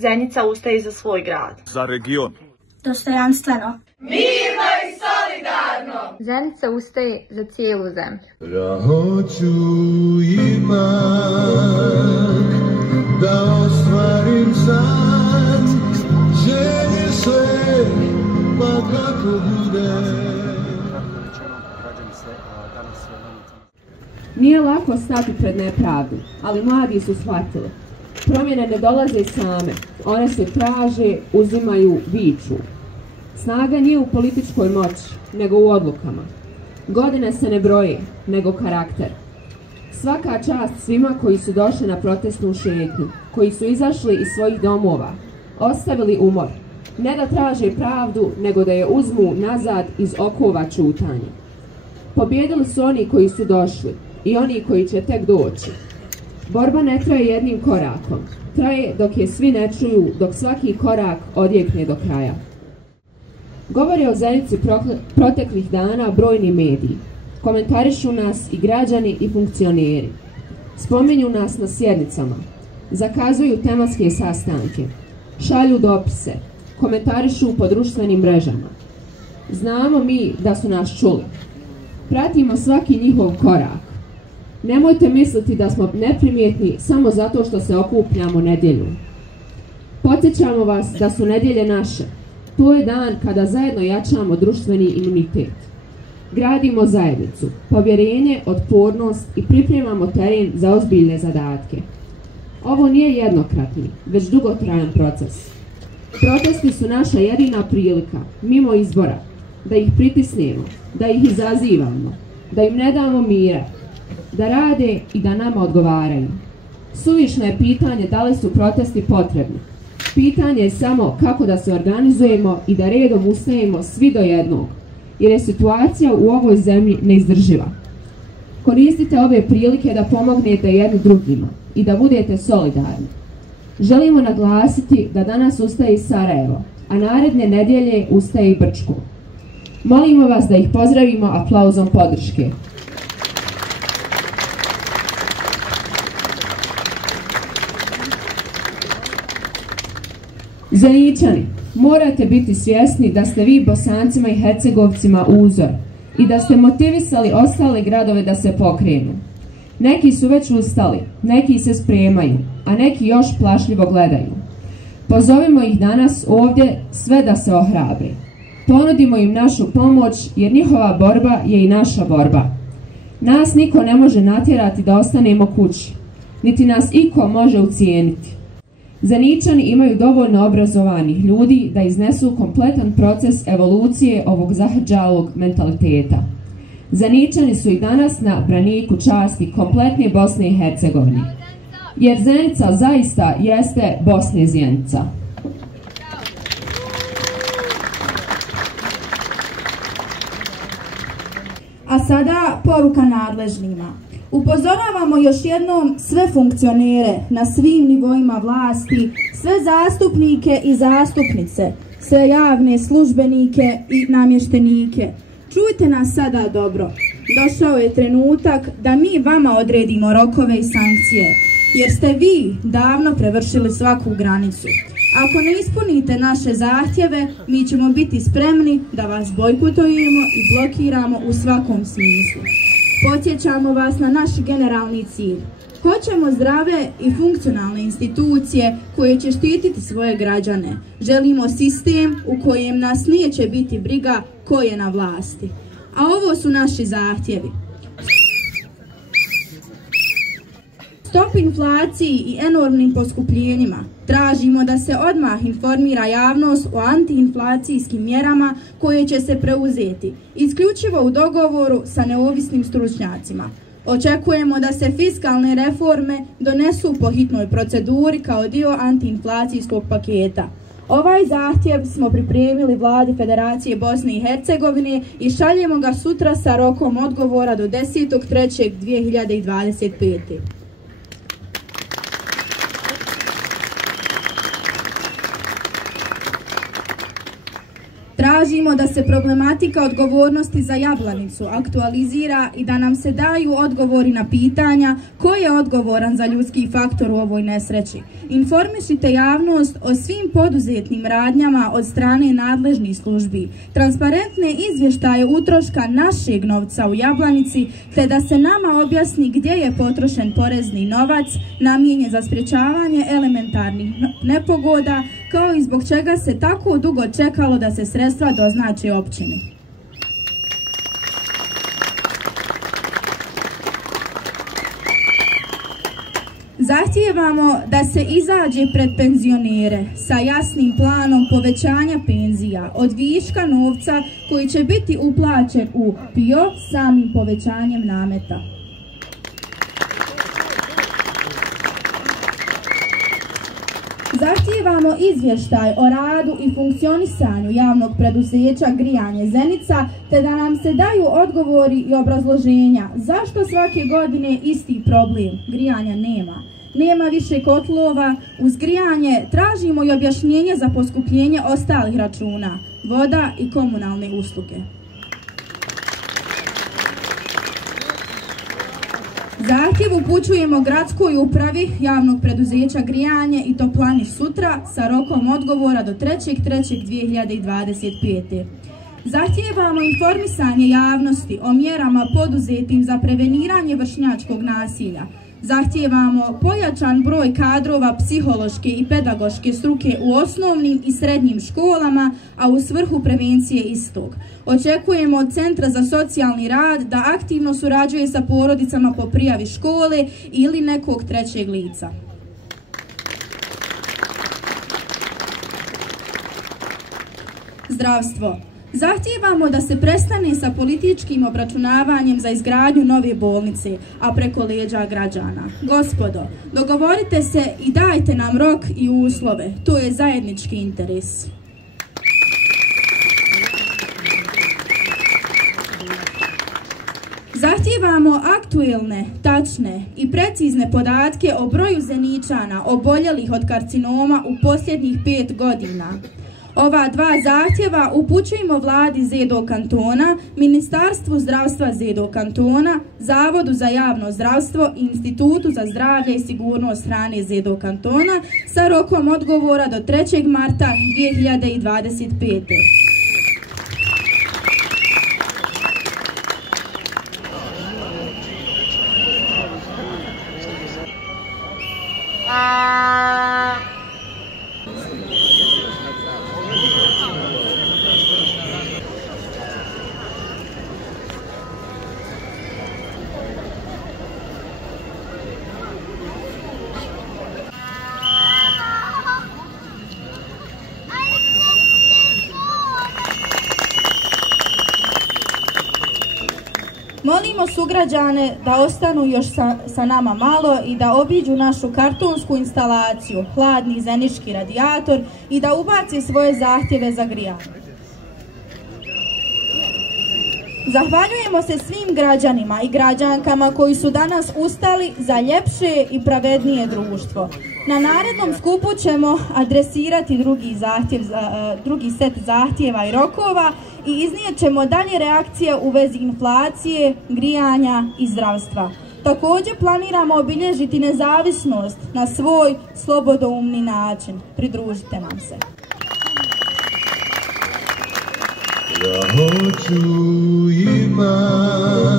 Zenica ustaje za svoj grad. Za region. Dostojanstveno. Mirno i solidarno. Zenica ustaje za cijelu zemlju. Ja hoću imak da ostvarim san, želje sve, pa kako bude. Nije lako stati pred nepravdu, ali mladi su shvatili. Promjene ne dolaze same, one se traže, uzimaju, viču. Snaga nije u političkoj moći, nego u odlukama. Godine se ne broje, nego karakter. Svaka čast svima koji su došli na protestnu šetnju, koji su izašli iz svojih domova, ostavili umor. Ne da traže pravdu, nego da je uzmu nazad iz okova ćutanja. Pobjedili su oni koji su došli i oni koji će tek doći. Borba ne traje jednim korakom, traje dok je svi ne čuju, dok svaki korak odjekne do kraja. Govore o Zenici proteklih dana brojni mediji. Komentarišu nas i građani i funkcioneri. Spominju nas na sjednicama. Zakazuju tematske sastanke. Šalju dopise. Komentarišu po društvenim mrežama. Znamo mi da su nas čuli. Pratimo svaki njihov korak. Nemojte misliti da smo neprimjetni samo zato što se okupljamo nedjeljom. Podsjećamo vas da su nedjelje naše. To je dan kada zajedno jačamo društveni imunitet. Gradimo zajednicu, povjerenje, otpornost i pripremamo teren za ozbiljne zadatke. Ovo nije jednokratni, već dugotrajan proces. Protesti su naša jedina prilika, mimo izbora, da ih pritisnemo, da ih izazivamo, da im ne damo mira, da rade i da nama odgovaraju. Suvišno je pitanje da li su protesti potrebni. Pitanje je samo kako da se organizujemo i da redom ustajemo svi do jednog, jer je situacija u ovoj zemlji neizdrživa. Koristite ove prilike da pomognete jedni drugima i da budete solidarni. Želimo naglasiti da danas ustaje i Sarajevo, a naredne nedjelje ustaje i Brčko. Molimo vas da ih pozdravimo aplauzom podrške. Zeničani, morate biti svjesni da ste vi Bosancima i Hercegovcima uzor i da ste motivisali ostale gradove da se pokrenu. Neki su već ustali, neki se spremaju, a neki još plašljivo gledaju. Pozovimo ih danas ovdje sve da se ohrabre. Ponudimo im našu pomoć jer njihova borba je i naša borba. Nas niko ne može natjerati da ostanemo kući, niti nas iko može ucijeniti. Zeničani imaju dovoljno obrazovanih ljudi da iznesu kompletan proces evolucije ovog zahrđalog mentaliteta. Zeničani su i danas na braniku časti kompletne Bosne i Hercegovine, jer Zenica zaista jeste Bosne Zjenica. A sada poruka nadležnima. Upozoravamo još jednom sve funkcionere na svim nivoima vlasti, sve zastupnike i zastupnice, sve javne službenike i namještenike. Čujte nas sada dobro. Došao je trenutak da mi vama odredimo rokove i sankcije, jer ste vi davno prevršili svaku granicu. Ako ne ispunite naše zahtjeve, mi ćemo biti spremni da vas bojkotujemo i blokiramo u svakom smislu. Podsjećamo vas na naš generalni cilj. Hoćemo zdrave i funkcionalne institucije koje će štititi svoje građane. Želimo sistem u kojem nas neće biti briga ko je na vlasti. A ovo su naši zahtjevi. Stop inflaciji i enormnim poskupljenjima. Tražimo da se odmah informira javnost o antiinflacijskim mjerama koje će se preuzeti, isključivo u dogovoru sa neovisnim stručnjacima. Očekujemo da se fiskalne reforme donesu po hitnoj proceduri kao dio antiinflacijskog paketa. Ovaj zahtjev smo pripremili Vladi Federacije Bosne i Hercegovine i šaljemo ga sutra sa rokom odgovora do 10.3.2025. Tražimo da se problematika odgovornosti za Jablanicu aktualizira i da nam se daju odgovori na pitanja ko je odgovoran za ljudski faktor u ovoj nesreći. Informišite javnost o svim poduzetnim radnjama od strane nadležnih službi, transparentne izvještaje utroška našeg novca u Jablanici, te da se nama objasni gdje je potrošen porezni novac namijenjen za sprječavanje elementarnih nepogoda, kao i zbog čega se tako dugo čekalo da se sredstva doznače općini. Zahtijevamo da se izađe pred penzionere sa jasnim planom povećanja penzija od viška novca koji će biti uplaćen u PIO samim povećanjem nameta. Zahtijevamo izvještaj o radu i funkcionisanju javnog preduzeća Grijanje Zenica, te da nam se daju odgovori i obrazloženja zašto svake godine isti problem, grijanja nema. Nema više kotlova, uz grijanje tražimo i objašnjenje za poskupljenje ostalih računa, voda i komunalne usluge. Zahtjev upućujemo gradskoj upravi javnog preduzeća Grijanje i Toplani sutra sa rokom odgovora do 3.3.2025. Zahtijevamo informisanje javnosti o mjerama poduzetim za preveniranje vršnjačkog nasilja. Zahtijevamo pojačan broj kadrova psihološke i pedagoške struke u osnovnim i srednjim školama, a u svrhu prevencije istog. Očekujemo od Centra za socijalni rad da aktivno surađuje sa porodicama po prijavi škole ili nekog trećeg lica. Zdravstvo. Zahtijevamo da se prestane sa političkim obračunavanjem za izgradnju nove bolnice, a preko leđa građana. Gospodo, dogovorite se i dajte nam rok i uslove. To je zajednički interes. Zahtijevamo aktuelne, tačne i precizne podatke o broju Zeničana oboljelih od karcinoma u posljednjih 5 godina. Ova dva zahtjeva upućujemo vladi ZEDO kantona, Ministarstvu zdravstva ZEDO kantona, Zavodu za javno zdravstvo i Institutu za zdravlje i sigurnost hrane ZEDO kantona sa rokom odgovora do 3. marta 2025. Molimo sugrađane da ostanu još sa nama malo i da obiđu našu kartonsku instalaciju, hladni zenički radijator i da ubaci svoje zahtjeve za grijanje. Zahvaljujemo se svim građanima i građankama koji su danas ustali za ljepše i pravednije društvo. Na narednom skupu ćemo adresirati drugi set zahtjeva i rokova i iznijet ćemo dalje reakcije u vezi inflacije, grijanja i zdravstva. Također planiramo obilježiti nezavisnost na svoj slobodoumni način. Pridružite nam se. Ja hoću imat